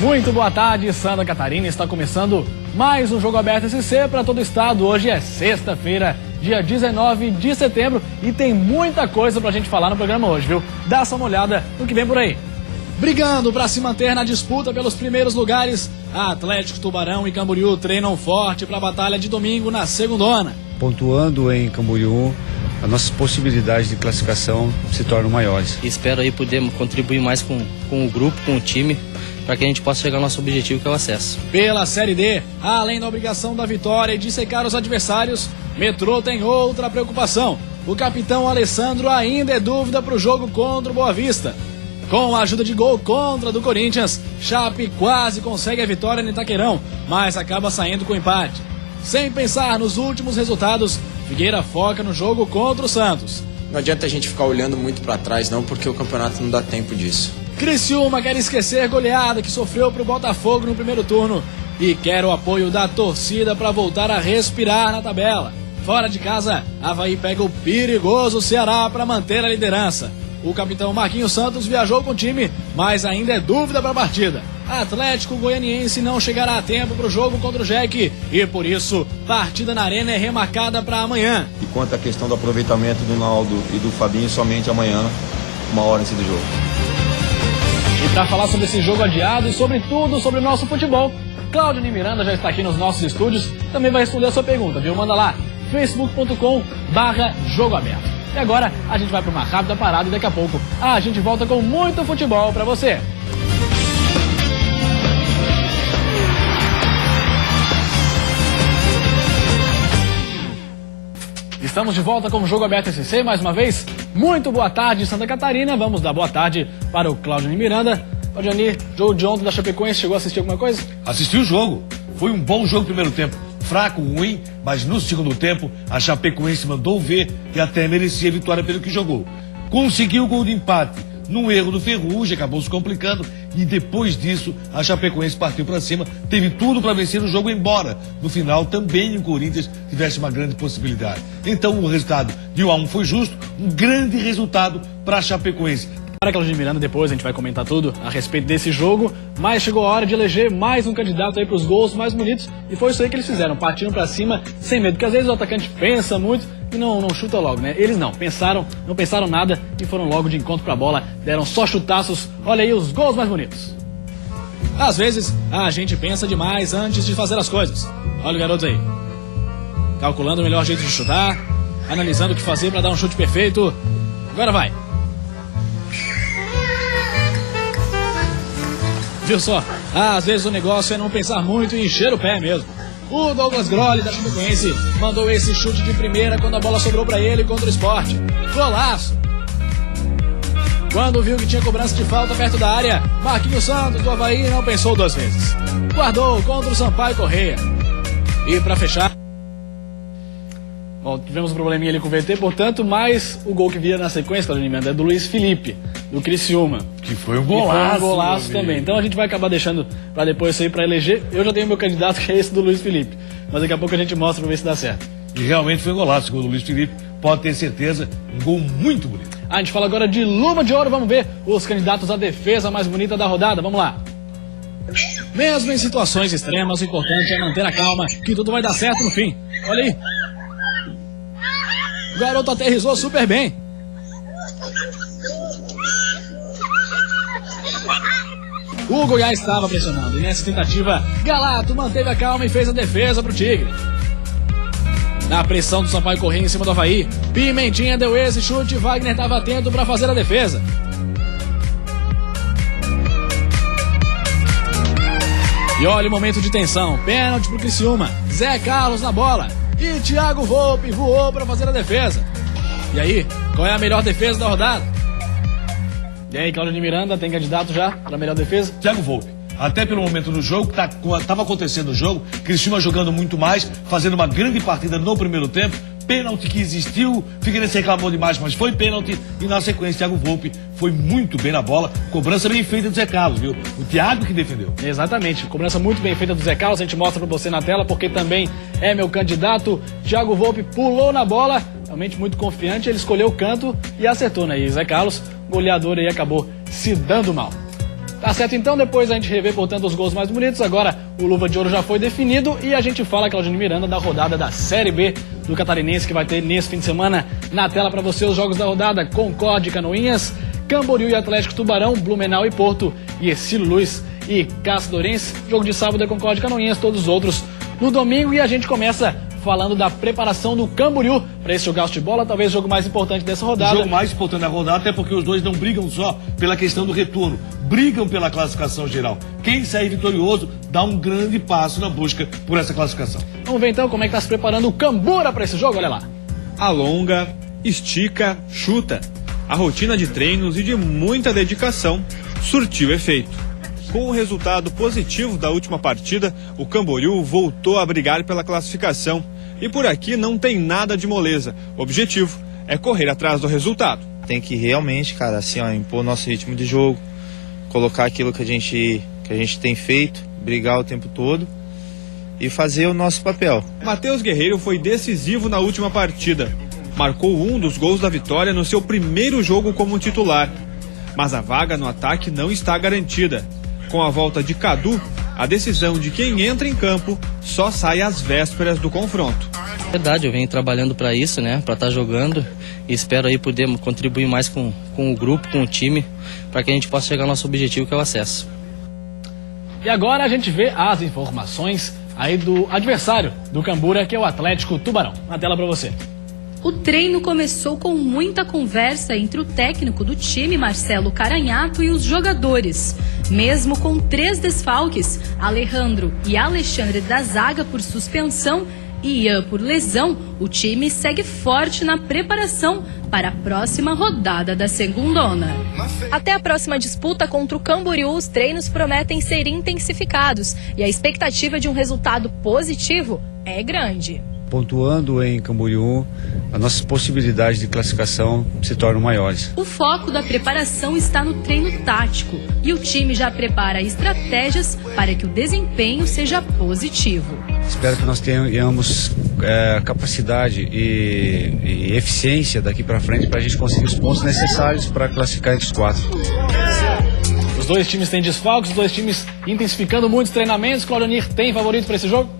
Muito boa tarde, Santa Catarina. Está começando mais um Jogo Aberto SC para todo o estado. Hoje é sexta-feira, dia 19 de setembro e tem muita coisa pra gente falar no programa hoje, viu? Dá só uma olhada no que vem por aí. Brigando para se manter na disputa pelos primeiros lugares, Atlético, Tubarão e Camboriú treinam forte para a batalha de domingo na segundona. Pontuando em Camboriú, as nossas possibilidades de classificação se tornam maiores. Espero aí poder contribuir mais com o grupo, com o time, para que a gente possa chegar ao nosso objetivo, que é o acesso. Pela Série D, além da obrigação da vitória e de secar os adversários, Metrô tem outra preocupação. O capitão Alessandro ainda é dúvida para o jogo contra o Boa Vista. Com a ajuda de gol contra do Corinthians, Chape quase consegue a vitória no Itaquerão, mas acaba saindo com empate. Sem pensar nos últimos resultados, Figueira foca no jogo contra o Santos. Não adianta a gente ficar olhando muito para trás não, porque o campeonato não dá tempo disso. Criciúma quer esquecer a goleada que sofreu para o Botafogo no primeiro turno e quer o apoio da torcida para voltar a respirar na tabela. Fora de casa, Avaí pega o perigoso Ceará para manter a liderança. O capitão Marquinhos Santos viajou com o time, mas ainda é dúvida para a partida. Atlético Goianiense não chegará a tempo para o jogo contra o Jack e, por isso, partida na Arena é remarcada para amanhã. E quanto à questão do aproveitamento do Naldo e do Fabinho, somente amanhã, 1 hora antes do jogo. E para falar sobre esse jogo adiado e sobre tudo sobre o nosso futebol, Cláudio Miranda já está aqui nos nossos estúdios, também vai responder a sua pergunta, viu? Manda lá, facebook.com/Jogo Aberto. E agora a gente vai para uma rápida parada e daqui a pouco a gente volta com muito futebol para você. Estamos de volta com o Jogo Aberto SC, mais uma vez. Muito boa tarde, Santa Catarina. Vamos dar boa tarde para o Cláudio Miranda. Claudiani, jogo de ontem da Chapecoense, chegou a assistir alguma coisa? Assisti o jogo. Foi um bom jogo no primeiro tempo. Fraco, ruim, mas no segundo tempo a Chapecoense mandou ver e até merecia a vitória pelo que jogou. Conseguiu o gol de empate num erro do Ferrugem, acabou se complicando e depois disso a Chapecoense partiu para cima, teve tudo para vencer o jogo, embora no final também o Corinthians tivesse uma grande possibilidade. Então o resultado de 1-1 foi justo, um grande resultado para a Chapecoense. Para Cláudio Miranda, depois a gente vai comentar tudo a respeito desse jogo, mas chegou a hora de eleger mais um candidato aí para os gols mais bonitos e foi isso aí que eles fizeram, partiram para cima sem medo, porque às vezes o atacante pensa muito e não chuta logo, né? Eles não pensaram nada e foram logo de encontro para a bola, deram só chutaços. Olha aí os gols mais bonitos. Às vezes a gente pensa demais antes de fazer as coisas. Olha o garoto aí, calculando o melhor jeito de chutar, analisando o que fazer para dar um chute perfeito. Agora vai. Viu só? Às vezes o negócio é não pensar muito e encher o pé mesmo. O Douglas Grolli da Chapecoense mandou esse chute de primeira quando a bola sobrou para ele contra o Sport. Golaço! Quando viu que tinha cobrança de falta perto da área, Marquinhos Santos do Avaí não pensou 2 vezes. Guardou contra o Sampaio Correia. E para fechar... Bom, tivemos um probleminha ali com o VT, portanto, mas o gol que vira na sequência, é do Luiz Felipe, do Criciúma. Que foi um golaço. Foi um golaço também. Então a gente vai acabar deixando para depois isso aí para eleger. Eu já tenho meu candidato, que é esse do Luiz Felipe. Mas daqui a pouco a gente mostra para ver se dá certo. E realmente foi um golaço o gol do Luiz Felipe. Pode ter certeza, um gol muito bonito. A gente fala agora de Luva de Ouro. Vamos ver os candidatos à defesa mais bonita da rodada. Vamos lá. Mesmo em situações extremas, o importante é manter a calma, que tudo vai dar certo no fim. Olha aí. O garoto aterrissou super bem. O Goiás estava pressionando e nessa tentativa, Galato manteve a calma e fez a defesa para o Tigre. Na pressão do Sampaio Correia em cima do Avaí, Pimentinha deu esse chute e Wagner estava atento para fazer a defesa. E olha o momento de tensão, pênalti para o Criciúma, Zé Carlos na bola. E Thiago Volpe voou para fazer a defesa. E aí, qual é a melhor defesa da rodada? E aí, Cláudio Miranda, tem candidato já para a melhor defesa? Thiago Volpe. Até pelo momento do jogo, que estava acontecendo o jogo, Criciúma jogando muito mais, fazendo uma grande partida no primeiro tempo, pênalti que existiu, Figueirense reclamou demais, mas foi pênalti, e na sequência Thiago Volpe foi muito bem na bola, cobrança bem feita do Zé Carlos, viu? O Thiago que defendeu. Exatamente, cobrança muito bem feita do Zé Carlos, a gente mostra para você na tela, porque também é meu candidato. Thiago Volpe pulou na bola, realmente muito confiante, ele escolheu o canto e acertou, né? E Zé Carlos, goleador aí, acabou se dando mal. Tá certo, então, depois a gente revê, portanto, os gols mais bonitos. Agora o Luva de Ouro já foi definido e a gente fala, Claudinei Miranda, da rodada da Série B do Catarinense, que vai ter nesse fim de semana. Na tela para você os jogos da rodada: Concórdia e Canoinhas, Camboriú e Atlético Tubarão, Blumenau e Porto, e Ercílio Luz e Caçadorense. Jogo de sábado é Concórdia e Canoinhas, todos os outros no domingo. E a gente começa falando da preparação do Camboriú para esse jogar de bola, talvez o jogo mais importante dessa rodada. O jogo mais importante da rodada, até porque os dois não brigam só pela questão do retorno, brigam pela classificação geral. Quem sair vitorioso dá um grande passo na busca por essa classificação. Vamos ver então como é que está se preparando o Cambura para esse jogo, olha lá. Alonga, estica, chuta. A rotina de treinos e de muita dedicação surtiu efeito. Com o resultado positivo da última partida, o Camboriú voltou a brigar pela classificação. E por aqui não tem nada de moleza. O objetivo é correr atrás do resultado. Tem que realmente, cara, assim, ó, impor nosso ritmo de jogo, colocar aquilo que a gente tem feito, brigar o tempo todo e fazer o nosso papel. Matheus Guerreiro foi decisivo na última partida. Marcou um dos gols da vitória no seu primeiro jogo como titular. Mas a vaga no ataque não está garantida. Com a volta de Cadu, a decisão de quem entra em campo só sai às vésperas do confronto. Verdade, eu venho trabalhando para isso, né? Para estar jogando, e espero aí poder contribuir mais com o grupo, com o time, para que a gente possa chegar ao nosso objetivo, que é o acesso. E agora a gente vê as informações aí do adversário do Cambura, que é o Atlético Tubarão. Na tela para você. O treino começou com muita conversa entre o técnico do time, Marcelo Caranhato, e os jogadores. Mesmo com 3 desfalques, Alejandro e Alexandre da zaga por suspensão e Ian por lesão, o time segue forte na preparação para a próxima rodada da segundona. Até a próxima disputa contra o Camboriú, os treinos prometem ser intensificados e a expectativa de um resultado positivo é grande. Pontuando em Camboriú, as nossas possibilidades de classificação se tornam maiores. O foco da preparação está no treino tático e o time já prepara estratégias para que o desempenho seja positivo. Espero que nós tenhamos capacidade e eficiência daqui para frente para a gente conseguir os pontos necessários para classificar entre os 4. Os dois times têm desfalques, os dois times intensificando muitos treinamentos. Claudionir tem favorito para esse jogo?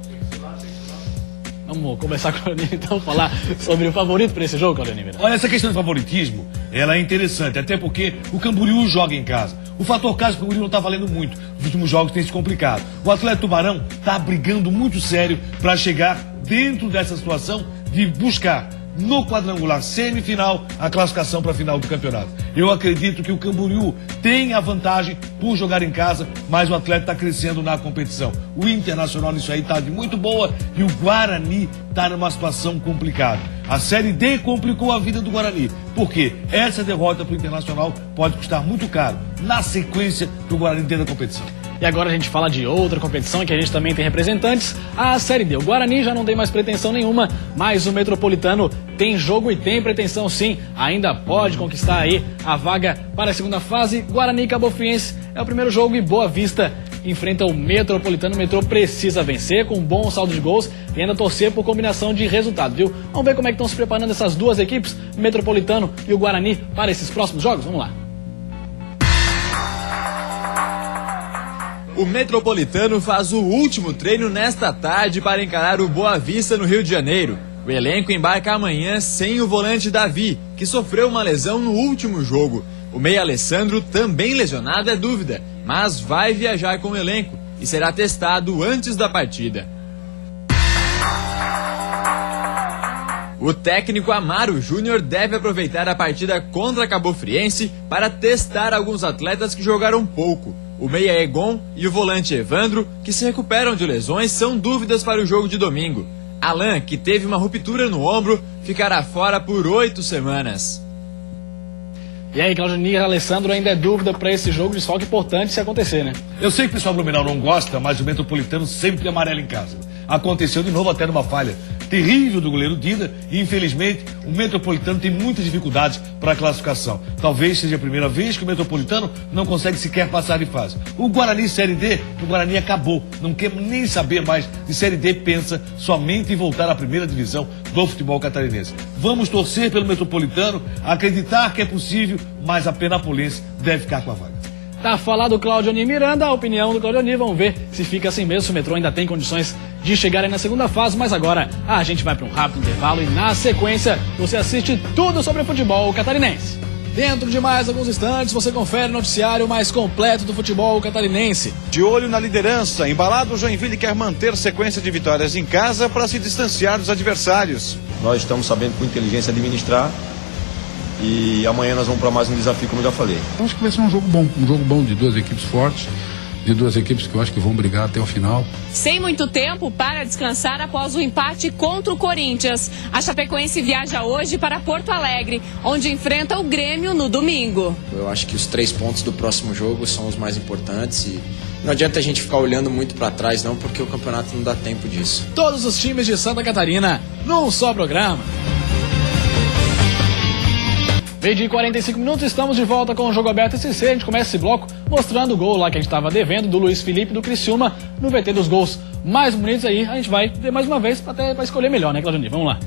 Vamos começar com o Claudionir, então, falar sobre o favorito para esse jogo, Claudionir. Olha, essa questão de favoritismo, ela é interessante, até porque o Camboriú joga em casa. O fator casa do Camboriú não está valendo muito. Nos últimos jogos tem se complicado. O Atlético Tubarão está brigando muito sério para chegar dentro dessa situação de buscar no quadrangular semifinal a classificação para a final do campeonato. Eu acredito que o Camboriú tem a vantagem por jogar em casa, mas o Atlético está crescendo na competição. O Internacional nisso aí está de muito boa e o Guarani está numa situação complicada. A Série D complicou a vida do Guarani, porque essa derrota para o Internacional pode custar muito caro na sequência do Guarani dentro da competição. E agora a gente fala de outra competição em que a gente também tem representantes, a Série D. O Guarani já não tem mais pretensão nenhuma, mas o Metropolitano tem jogo e tem pretensão sim. Ainda pode conquistar aí a vaga para a segunda fase. Guarani e Cabo Friense é o primeiro jogo e Boa Vista enfrenta o Metropolitano. O Metrô precisa vencer com um bom saldo de gols e ainda torcer por combinação de resultado, viu? Vamos ver como é que estão se preparando essas duas equipes, o Metropolitano e o Guarani, para esses próximos jogos? Vamos lá. O Metropolitano faz o último treino nesta tarde para encarar o Boa Vista no Rio de Janeiro. O elenco embarca amanhã sem o volante Davi, que sofreu uma lesão no último jogo. O meia Alessandro, também lesionado, é dúvida, mas vai viajar com o elenco e será testado antes da partida. O técnico Amaro Júnior deve aproveitar a partida contra a Cabo Friense para testar alguns atletas que jogaram pouco. O meia Egon e o volante Evandro, que se recuperam de lesões, são dúvidas para o jogo de domingo. Alan, que teve uma ruptura no ombro, ficará fora por 8 semanas. E aí, Claudionir, Alessandro ainda é dúvida para esse jogo, desfalque importante se acontecer, né? Eu sei que o pessoal Blumenau não gosta, mas o Metropolitano sempre amarela em casa. Aconteceu de novo até numa falha terrível do goleiro Dida e, infelizmente, o Metropolitano tem muitas dificuldades para a classificação. Talvez seja a primeira vez que o Metropolitano não consegue sequer passar de fase. O Guarani Série D, o Guarani acabou, não quer nem saber mais de Série D, pensa somente em voltar à primeira divisão do futebol catarinense. Vamos torcer pelo Metropolitano, acreditar que é possível, mas a Penapolense deve ficar com a vaga. Tá falado o Claudioni Miranda, a opinião do Claudioni, vamos ver se fica assim mesmo, se o Metrô ainda tem condições de chegar aí na segunda fase, mas agora a gente vai para um rápido intervalo e na sequência você assiste tudo sobre o futebol catarinense. Dentro de mais alguns instantes você confere o noticiário mais completo do futebol catarinense. De olho na liderança, embalado, o Joinville quer manter sequência de vitórias em casa para se distanciar dos adversários. Nós estamos sabendo com inteligência administrar e amanhã nós vamos para mais um desafio, como eu já falei. Acho que vai ser um jogo bom de duas equipes fortes, de duas equipes que eu acho que vão brigar até o final. Sem muito tempo para descansar após o empate contra o Corinthians, a Chapecoense viaja hoje para Porto Alegre, onde enfrenta o Grêmio no domingo. Eu acho que os 3 pontos do próximo jogo são os mais importantes e não adianta a gente ficar olhando muito para trás não, porque o campeonato não dá tempo disso. Todos os times de Santa Catarina num só programa. Meio-dia e 45 minutos, estamos de volta com o Jogo Aberto SC. A gente começa esse bloco mostrando o gol lá que a gente estava devendo, do Luiz Felipe do Criciúma, no VT dos gols mais bonitos aí. A gente vai ver mais uma vez para escolher melhor, né, Claudionir? Vamos lá.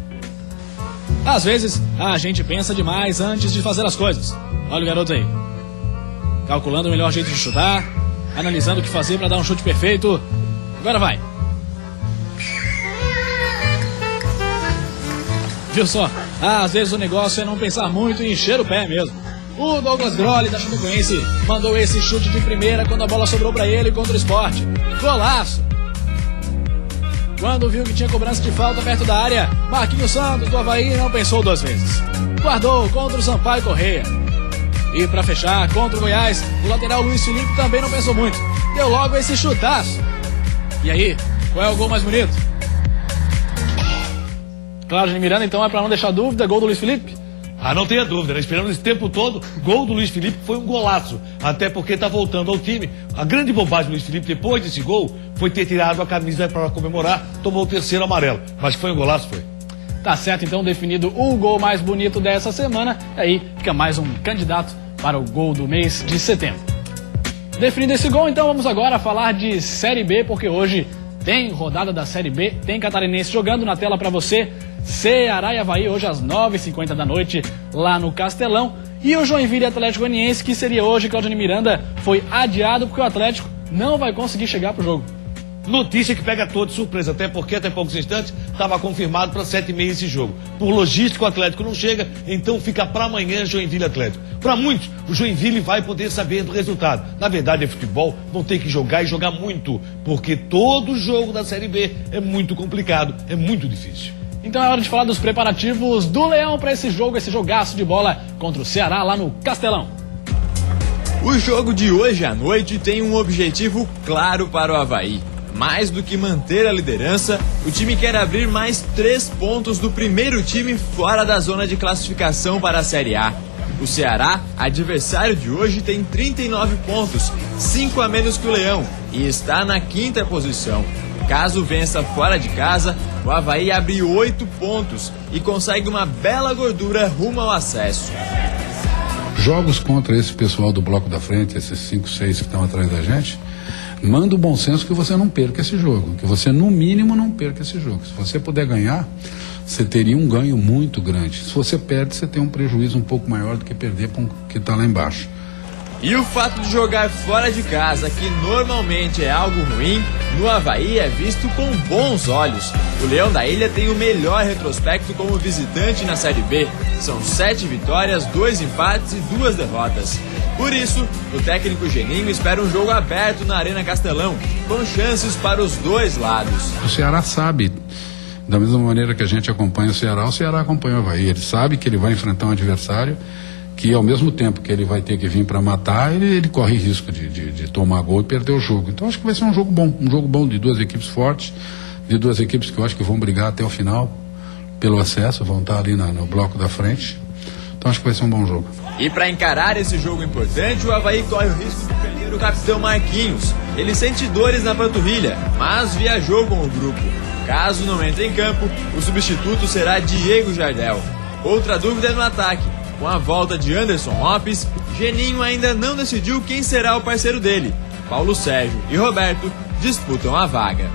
Às vezes, a gente pensa demais antes de fazer as coisas. Olha o garoto aí. Calculando o melhor jeito de chutar, analisando o que fazer para dar um chute perfeito. Agora vai. Viu só? Às vezes o negócio é não pensar muito e encher o pé mesmo. O Douglas Grolli da Chapecoense mandou esse chute de primeira quando a bola sobrou para ele contra o Sport. Golaço! Quando viu que tinha cobrança de falta perto da área, Marquinhos Santos do Avaí não pensou 2 vezes. Guardou contra o Sampaio Correia. E para fechar, contra o Goiás, o lateral Luiz Felipe também não pensou muito. Deu logo esse chutaço. E aí, qual é o gol mais bonito? Claudio Miranda, então é para não deixar dúvida, gol do Luiz Felipe? Ah, não tenha dúvida, né? Esperamos esse tempo todo. Gol do Luiz Felipe foi um golaço, até porque está voltando ao time. A grande bobagem do Luiz Felipe depois desse gol foi ter tirado a camisa para comemorar, tomou o 3º amarelo. Mas foi um golaço, foi. Tá certo, então, definido o gol mais bonito dessa semana. Aí fica mais um candidato para o gol do mês de setembro. Definido esse gol, então vamos agora falar de Série B, porque hoje tem rodada da Série B, tem catarinense jogando na tela para você. Ceará e Avaí hoje às 9h50 da noite lá no Castelão. E o Joinville Atlético Goianiense, que seria hoje, Claudio Miranda, foi adiado porque o Atlético não vai conseguir chegar pro jogo. Notícia que pega todos de surpresa, até porque até poucos instantes estava confirmado para 7h30 esse jogo. Por logística o Atlético não chega, então fica para amanhã Joinville Atlético. Para muitos, o Joinville vai poder saber do resultado. Na verdade é futebol, vão ter que jogar e jogar muito, porque todo jogo da Série B é muito complicado, é muito difícil. Então é hora de falar dos preparativos do Leão para esse jogo, esse jogaço de bola contra o Ceará lá no Castelão. O jogo de hoje à noite tem um objetivo claro para o Avaí. Mais do que manter a liderança, o time quer abrir mais 3 pontos do primeiro time fora da zona de classificação para a Série A. O Ceará, adversário de hoje, tem 39 pontos, 5 a menos que o Leão, e está na 5ª posição. Caso vença fora de casa, o Avaí abre 8 pontos e consegue uma bela gordura rumo ao acesso. Jogos contra esse pessoal do bloco da frente, esses 5, 6 que estão atrás da gente, manda o bom senso que você não perca esse jogo, que você no mínimo não perca esse jogo. Se você puder ganhar, você teria um ganho muito grande. Se você perde, você tem um prejuízo um pouco maior do que perder com o que está lá embaixo. E o fato de jogar fora de casa, que normalmente é algo ruim, no Avaí é visto com bons olhos. O Leão da Ilha tem o melhor retrospecto como visitante na Série B. São 7 vitórias, 2 empates e 2 derrotas. Por isso, o técnico Geninho espera um jogo aberto na Arena Castelão, com chances para os dois lados. O Ceará sabe, da mesma maneira que a gente acompanha o Ceará acompanha o Avaí. Ele sabe que ele vai enfrentar um adversário que ao mesmo tempo que ele vai ter que vir para matar, ele corre risco de tomar gol e perder o jogo. Então acho que vai ser um jogo bom de duas equipes fortes, de duas equipes que eu acho que vão brigar até o final pelo acesso, vão estar ali no bloco da frente. Então acho que vai ser um bom jogo. E para encarar esse jogo importante, o Avaí corre o risco de perder o capitão Marquinhos. Ele sente dores na panturrilha, mas viajou com o grupo. Caso não entre em campo, o substituto será Diego Jardel. Outra dúvida é no ataque. Com a volta de Anderson Lopes, Geninho ainda não decidiu quem será o parceiro dele. Paulo Sérgio e Roberto disputam a vaga.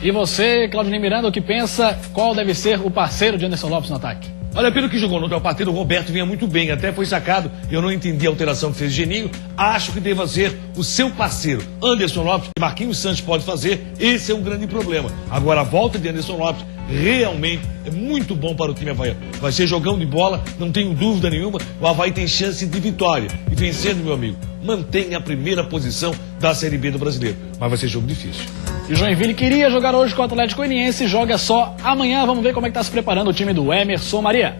E você, Claudio Miranda, o que pensa, qual deve ser o parceiro de Anderson Lopes no ataque? Olha, pelo que jogou no outra partida, o Roberto vinha muito bem, até foi sacado. Eu não entendi a alteração que fez o Geninho. Acho que deva ser o seu parceiro, Anderson Lopes, que Marquinhos Santos pode fazer. Esse é um grande problema. Agora, a volta de Anderson Lopes realmente é muito bom para o time havaiano. Vai ser jogão de bola, não tenho dúvida nenhuma. O Avaí tem chance de vitória. E vencendo, meu amigo, mantém a primeira posição da Série B do Brasileiro. Mas vai ser jogo difícil. E o Joinville queria jogar hoje com o Atlético Goianiense, joga só amanhã. Vamos ver como é que está se preparando o time do Emerson Maria.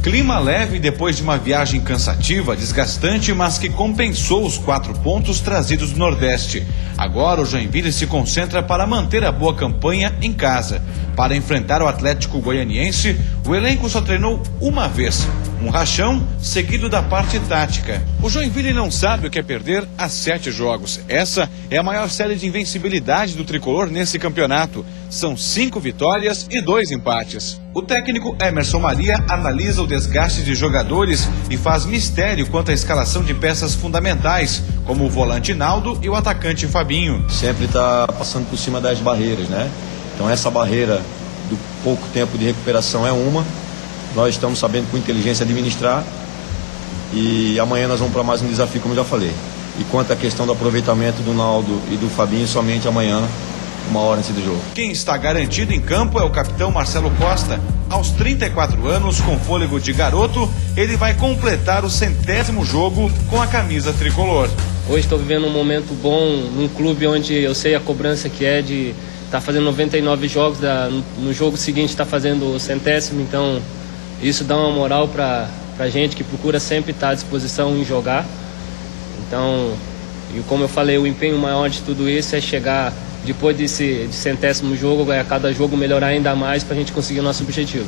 Clima leve depois de uma viagem cansativa, desgastante, mas que compensou os 4 pontos trazidos do Nordeste. Agora o Joinville se concentra para manter a boa campanha em casa. Para enfrentar o Atlético Goianiense, o elenco só treinou uma vez. Um rachão seguido da parte tática. O Joinville não sabe o que é perder a 7 jogos. Essa é a maior série de invencibilidade do tricolor nesse campeonato. São 5 vitórias e 2 empates. O técnico Emerson Maria analisa o desgaste de jogadores e faz mistério quanto à escalação de peças fundamentais, como o volante Naldo e o atacante Fabinho. Sempre está passando por cima das barreiras, né? Então essa barreira do pouco tempo de recuperação é uma. Nós estamos sabendo com inteligência administrar e amanhã nós vamos para mais um desafio, como eu já falei. E quanto à questão do aproveitamento do Naldo e do Fabinho, somente amanhã, 1 hora antes do jogo. Quem está garantido em campo é o capitão Marcelo Costa. Aos 34 anos, com fôlego de garoto, ele vai completar o 100º jogo com a camisa tricolor. Hoje estou vivendo um momento bom num clube onde eu sei a cobrança que é de estar fazendo 99 jogos, no jogo seguinte estar fazendo o 100º, então isso dá uma moral para a gente que procura sempre estar à disposição em jogar. Então, e como eu falei, o empenho maior de tudo isso é chegar depois de 100º jogo, a cada jogo melhorar ainda mais para a gente conseguir o nosso objetivo.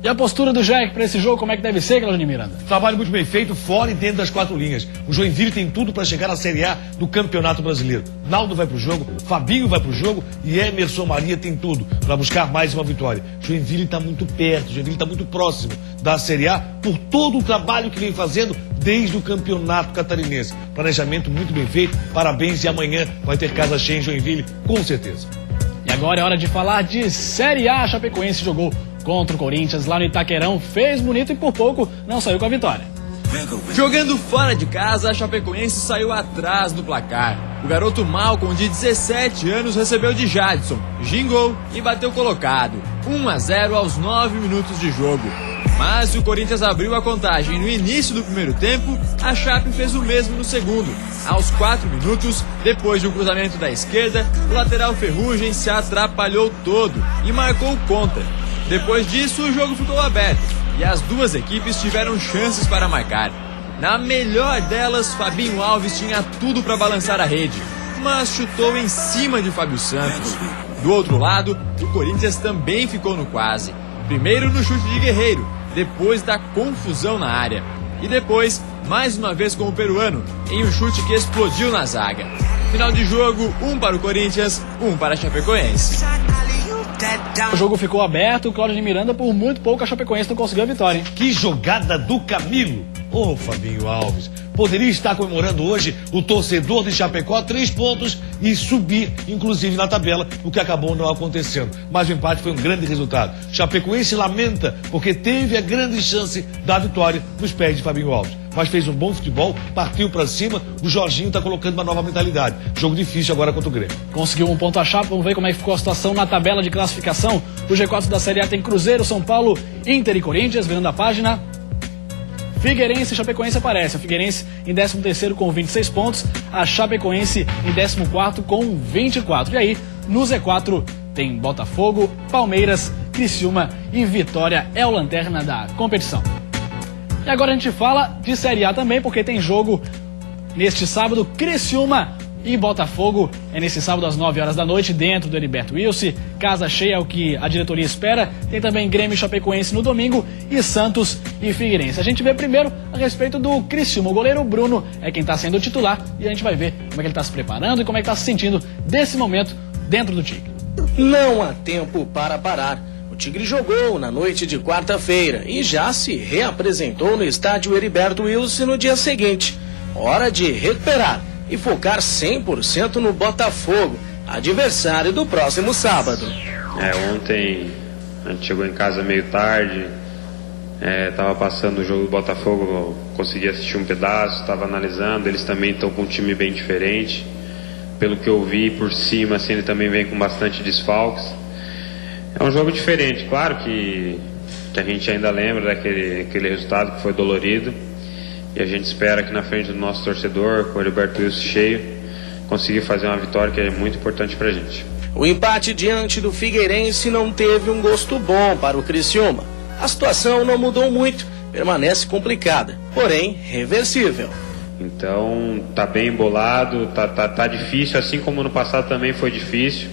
E a postura do Jack para esse jogo, como é que deve ser, Claudinei Miranda? Trabalho muito bem feito, fora e dentro das 4 linhas. O Joinville tem tudo para chegar à Série A do Campeonato Brasileiro. Naldo vai pro jogo, Fabinho vai pro jogo e Emerson Maria tem tudo para buscar mais uma vitória. Joinville está muito perto, Joinville está muito próximo da Série A por todo o trabalho que vem fazendo desde o Campeonato Catarinense. Planejamento muito bem feito, parabéns, e amanhã vai ter casa cheia em Joinville, com certeza. E agora é hora de falar de Série A. A Chapecoense jogou contra o Corinthians lá no Itaquerão, fez bonito e por pouco não saiu com a vitória. Jogando fora de casa, a Chapecoense saiu atrás no placar. O garoto Malcom, de 17 anos, recebeu de Jadson, gingou e bateu colocado. 1-0 aos 9 minutos de jogo. Mas o Corinthians abriu a contagem no início do primeiro tempo, a Chape fez o mesmo no segundo. Aos 4 minutos, depois de um cruzamento da esquerda, o lateral Ferrugem se atrapalhou todo e marcou contra. Depois disso, o jogo ficou aberto e as duas equipes tiveram chances para marcar. Na melhor delas, Fabinho Alves tinha tudo para balançar a rede, mas chutou em cima de Fábio Santos. Do outro lado, o Corinthians também ficou no quase. Primeiro no chute de Guerreiro, depois da confusão na área. E depois, mais uma vez com o peruano, em um chute que explodiu na zaga. Final de jogo, 1 para o Corinthians, 1 para a Chapecoense. O jogo ficou aberto, o Claudinei Miranda, por muito pouco a Chapecoense não conseguiu a vitória, hein? Que jogada do Camilo! Ô, Fabinho Alves, poderia estar comemorando hoje o torcedor de Chapecó 3 pontos e subir, inclusive, na tabela, o que acabou não acontecendo. Mas o empate foi um grande resultado. Chapecoense lamenta porque teve a grande chance da vitória nos pés de Fabinho Alves. Mas fez um bom futebol, partiu pra cima, o Jorginho tá colocando uma nova mentalidade. Jogo difícil agora contra o Grêmio. Conseguiu um ponto a Chape, vamos ver como é que ficou a situação na tabela de classificação. O G4 da Série A tem Cruzeiro, São Paulo, Inter e Corinthians, virando a página. Figueirense e Chapecoense aparece. A Figueirense em 13º com 26 pontos, a Chapecoense em 14º com 24. E aí, no Z4 tem Botafogo, Palmeiras, Criciúma e Vitória é o lanterna da competição. E agora a gente fala de Série A também, porque tem jogo neste sábado, Criciúma e Botafogo. É nesse sábado às 9 horas da noite, dentro do Heriberto Wilson. Casa cheia é o que a diretoria espera. Tem também Grêmio e Chapecoense no domingo e Santos e Figueirense. A gente vê primeiro a respeito do Criciúma. O goleiro Bruno é quem está sendo o titular e a gente vai ver como é que ele está se preparando e como é que está se sentindo desse momento dentro do Tigre. Não há tempo para parar. O Tigre jogou na noite de quarta-feira e já se reapresentou no estádio Heriberto Wilson no dia seguinte. Hora de recuperar e focar 100% no Botafogo, adversário do próximo sábado. Ontem A gente chegou em casa meio tarde, estava passando o jogo do Botafogo, consegui assistir um pedaço, estava analisando. Eles também estão com um time bem diferente. Pelo que eu vi por cima, assim, ele também vem com bastante desfalques. É um jogo diferente, claro que a gente ainda lembra daquele resultado que foi dolorido. E a gente espera que na frente do nosso torcedor, com o Heriberto Wilson cheio, conseguir fazer uma vitória que é muito importante pra gente. O empate diante do Figueirense não teve um gosto bom para o Criciúma. A situação não mudou muito, permanece complicada, porém reversível. Então tá bem embolado, tá difícil, assim como no passado também foi difícil.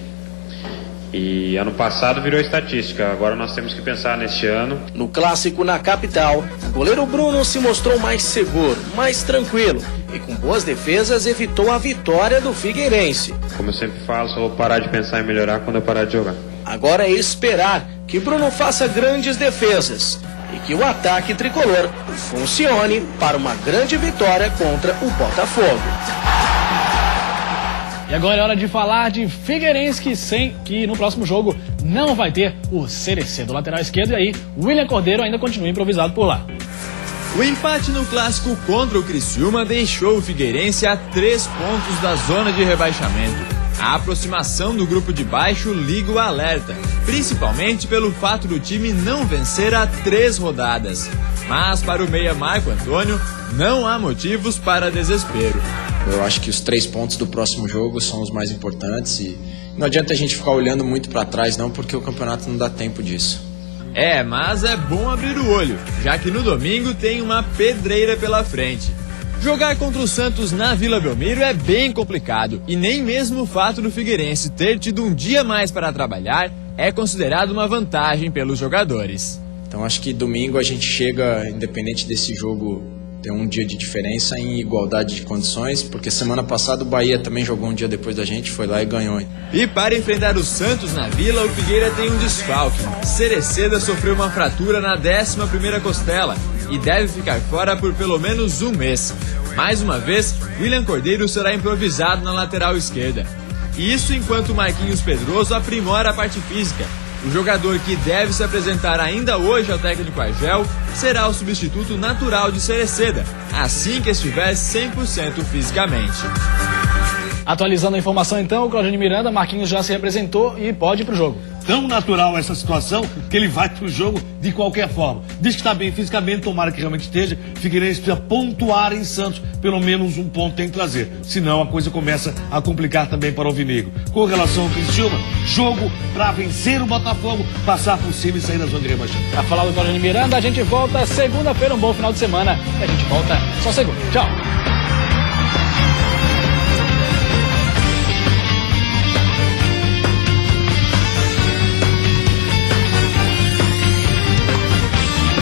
E ano passado virou estatística, agora nós temos que pensar neste ano. No clássico na capital, o goleiro Bruno se mostrou mais seguro, mais tranquilo e com boas defesas evitou a vitória do Figueirense. Como eu sempre falo, só vou parar de pensar em melhorar quando eu parar de jogar. Agora é esperar que Bruno faça grandes defesas e que o ataque tricolor funcione para uma grande vitória contra o Botafogo. E agora é hora de falar de Figueirense, que no próximo jogo não vai ter o CDC do lateral esquerdo. E aí, William Cordeiro ainda continua improvisado por lá. O empate no clássico contra o Criciúma deixou o Figueirense a 3 pontos da zona de rebaixamento. A aproximação do grupo de baixo liga o alerta, principalmente pelo fato do time não vencer há 3 rodadas. Mas para o meia Marco Antônio, não há motivos para desespero. Eu acho que os 3 pontos do próximo jogo são os mais importantes e não adianta a gente ficar olhando muito para trás não, porque o campeonato não dá tempo disso. Mas é bom abrir o olho, já que no domingo tem uma pedreira pela frente. Jogar contra o Santos na Vila Belmiro é bem complicado e nem mesmo o fato do Figueirense ter tido um dia mais para trabalhar é considerado uma vantagem pelos jogadores. Então acho que domingo a gente chega, independente desse jogo, ter um dia de diferença em igualdade de condições, porque semana passada o Bahia também jogou um dia depois da gente, foi lá e ganhou. E para enfrentar o Santos na Vila, o Figueira tem um desfalque. Cereceda sofreu uma fratura na 11ª costela e deve ficar fora por pelo menos um mês. Mais uma vez, William Cordeiro será improvisado na lateral esquerda. E isso enquanto Marquinhos Pedroso aprimora a parte física. O jogador que deve se apresentar ainda hoje ao técnico Argel será o substituto natural de Cereceda, assim que estiver 100% fisicamente. Atualizando a informação então, o Claudinei Miranda, Marquinhos já se representou e pode ir pro jogo. Tão natural essa situação que ele vai pro jogo de qualquer forma. Diz que está bem fisicamente, tomara que realmente esteja. Figueirense precisa pontuar em Santos, pelo menos um ponto tem que trazer. Senão a coisa começa a complicar também para o Alvinegro. Com relação ao Criciúma, jogo para vencer o Botafogo, passar por cima e sair da zona de rebaixamento. Para falar do Claudinei Miranda, a gente volta segunda-feira, um bom final de semana. E a gente volta só segunda. Tchau!